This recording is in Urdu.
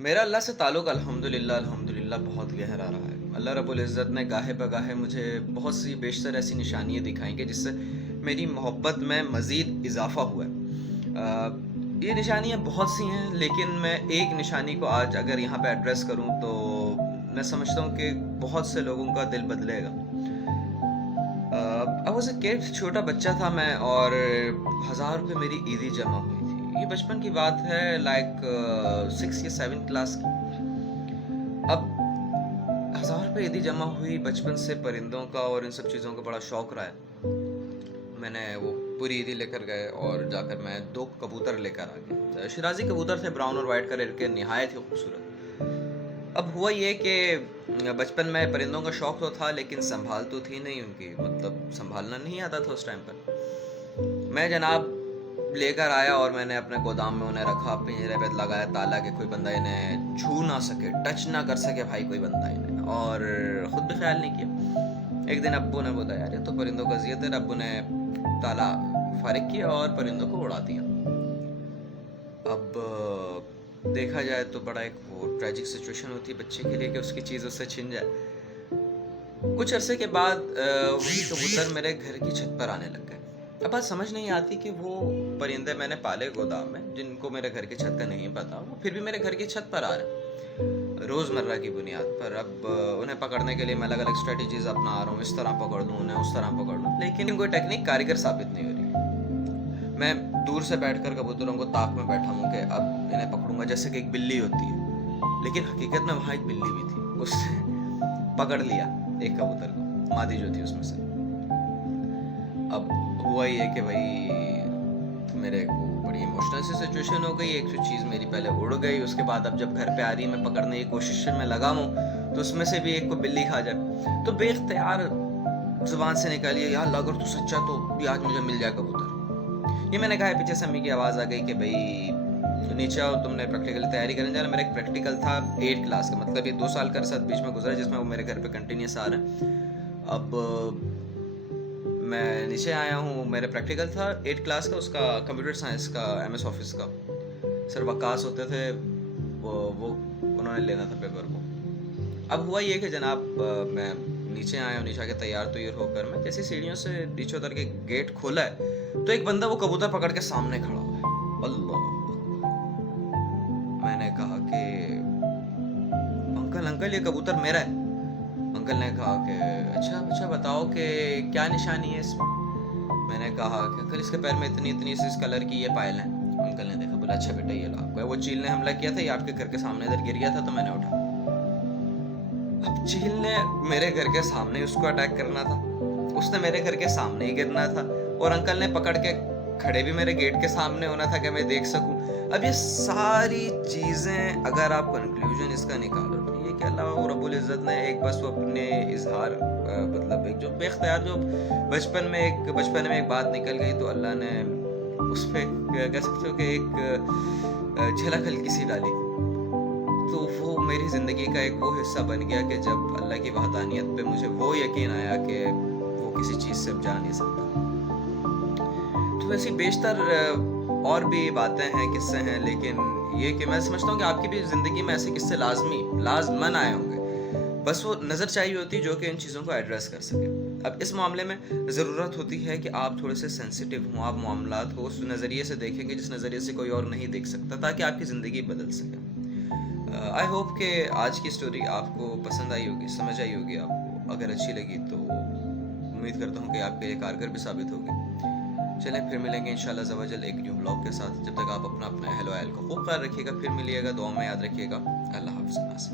میرا اللہ سے تعلق الحمدللہ بہت گہرا رہا ہے۔ اللہ رب العزت نے گاہے بگاہے مجھے بہت سی بیشتر ایسی نشانیاں دکھائیں کہ جس سے میری محبت میں مزید اضافہ ہوا ہے۔ یہ نشانیاں بہت سی ہیں، لیکن میں ایک نشانی کو آج اگر یہاں پہ ایڈریس کروں تو میں سمجھتا ہوں کہ بہت سے لوگوں کا دل بدلے گا۔ I was a kid، چھوٹا بچہ تھا میں، اور 1000 روپے میری عیدی جمع ہوئی تھی۔ یہ بچپن کی بات ہے، لائک 6 یا 7 کلاس کی۔ اب 1000 روپے عیدی جمع ہوئی، بچپن سے پرندوں کا اور ان سب چیزوں کا بڑا شوق رہا ہے۔ میں نے وہ پوری عیدی لے کر گئے اور جا کر میں 2 کبوتر لے کر آ گیا۔ شرازی کبوتر تھے، براؤن اور وائٹ کلر کے، نہایت ہی خوبصورت۔ اب ہوا یہ کہ بچپن میں پرندوں کا شوق تو تھا، لیکن سنبھال تو تھی نہیں ان کی، مطلب سنبھالنا نہیں آتا تھا اس ٹائم پر۔ میں جناب لے کر آیا اور میں نے اپنے گودام میں انہیں رکھا، پنجرے پہ لگایا تالا کہ کوئی بندہ انہیں چھو نہ سکے، ٹچ نہ کر سکے بھائی کوئی بندہ انہیں، اور خود بھی خیال نہیں کیا۔ ایک دن ابو نے بولا یار یہ تو پرندوں کا اذیت ہے، ابو نے تالا فارغ کیا اور پرندوں کو اڑا دیا۔ اب دیکھا جائے تو بڑا ایک وہ ٹریجک سچویشن ہوتی ہے بچے کے لیے کہ اس کی چیز اس سے چھن جائے۔ کچھ عرصے کے بعد وہی کبوتر میرے گھر کی چھت پر آنے لگ گئے۔ اب بات سمجھ نہیں آتی کہ وہ پرندے میں نے پالے گودام میں، جن کو میرے گھر کی چھت کا نہیں پتا، وہ پھر بھی میرے گھر کی چھت پر آ رہے ہیں روزمرہ کی بنیاد پر۔ اب انہیں پکڑنے کے لیے میں الگ الگ اسٹریٹجیز اپنا رہا ہوں، اس طرح پکڑ لوں انہیں، اس طرح پکڑ لوں، لیکن کوئی ٹیکنیک کارگر ثابت نہیں ہو رہی۔ میں دور سے بیٹھ کر کبوتروں کو تاک میں بیٹھا ہوں کہ اب انہیں پکڑوں گا، جیسے کہ ایک بلی ہوتی ہے، لیکن حقیقت میں وہاں ایک بلی بھی تھی۔ اس نے پکڑ لیا ایک کبوتر کو، مادی جو تھی اس میں سے۔ اب ہوا یہ کہ بھائی میرے کو بڑی ایموشنل سی سچویشن ہو گئی، ایک تو چیز میری پہلے اڑ گئی، اس کے بعد اب جب گھر پہ آ رہی میں پکڑنے کی کوشش میں لگا ہوں تو اس میں سے بھی ایک کو بلی کھا جائے، تو بے اختیار زبان سے نکالی یا اللہ اگر تو سچا تو بھی آج مجھے مل جائے کبوتر۔ یہ میں نے کہا، پیچھے سے امی کی آواز آ گئی کہ بھائی نیچے آؤ، تم نے پریکٹیکل تیاری کرنے جانا۔ میرا ایک پریکٹیکل تھا 8 کلاس کا، مطلب یہ 2 سال کا عرصہ بیچ میں گزرا جس میں وہ میرے گھر پہ کنٹینیوس آ رہے ہیں۔ اب میں نیچے آیا ہوں، میرے پریکٹیکل تھا 8 کلاس کا، اس کا کمپیوٹر سائنس کا، MS آفس کا۔ سر وقاص ہوتے تھے وہ انہوں نے لینا تھا پیپر کو۔ اب ہوا یہ کہ جناب میں نیچے آیا ہوں، نیچے آ کے تیار ہو کر میں جیسے سیڑھیوں سے نیچے اتر کے گیٹ کھولا ہے تو ایک بندہ وہ کبوتر پکڑ کے سامنے کھڑا ہوا ہے۔ اللہ! میں نے کہا کہ انکل یہ کبوتر میرا ہے۔ انکل نے کہا کہ اچھا بتاؤ کہ کیا نشانی ہے اس میں۔ میں نے کہا کہ انکل اس کے پیر میں اتنی اس کلر کی یہ پائل ہیں۔ انکل نے دیکھا، بولا اچھا بیٹا یہ لو آپ کو ہے، وہ چیل نے حملہ کیا تھا، یہ آپ کے گھر کے سامنے ادھر گر گیا تھا تو میں نے اٹھا۔ اب چیل نے میرے گھر کے سامنے اس کو اٹیک کرنا تھا، اس نے میرے گھر کے سامنے ہی گرنا تھا، اور انکل نے پکڑ کے کھڑے بھی میرے گیٹ کے سامنے ہونا تھا کہ میں دیکھ سکوں۔ اب یہ ساری چیزیں اگر آپ کنکلوژن اس کا نکالو تو یہ کہ اللہ رب العزت نے ایک بس وہ اپنے اظہار مطلب ایک جو بے اختیار جو بچپن میں ایک بات نکل گئی تو اللہ نے اس پہ کہہ سکتے ہو کہ ایک جھلک ہلکی سی ڈالی، تو وہ میری زندگی کا ایک وہ حصہ بن گیا کہ جب اللہ کی وحدانیت پہ مجھے وہ یقین آیا کہ وہ کسی چیز سے جا نہیں سکتا۔ تو ایسی بیشتر اور بھی باتیں ہیں، قصے ہیں، لیکن یہ کہ میں سمجھتا ہوں کہ آپ کی بھی زندگی میں ایسے قصے لازماً آئے ہوں گے، بس وہ نظر چاہیے ہوتی جو کہ ان چیزوں کو ایڈریس کر سکے۔ اب اس معاملے میں ضرورت ہوتی ہے کہ آپ تھوڑے سے سینسیٹیو ہوں، آپ معاملات کو اس نظریے سے دیکھیں گے جس نظریے سے کوئی اور نہیں دیکھ سکتا، تاکہ آپ کی زندگی بدل سکے۔ آئی ہوپ کہ آج کی سٹوری آپ کو پسند آئی ہوگی، سمجھ آئی ہوگی آپ کو۔ اگر اچھی لگی تو امید کرتا ہوں کہ آپ کے لیے کارگر بھی ثابت ہوگی۔ چلیں پھر ملیں گے انشاءاللہ عز و جل ایک نیو بلاگ کے ساتھ۔ جب تک آپ اپنا اہل و عیال کو خوب خیال رکھیے گا، پھر ملیے گا، دعاؤں میں یاد رکھیے گا۔ اللہ حافظ۔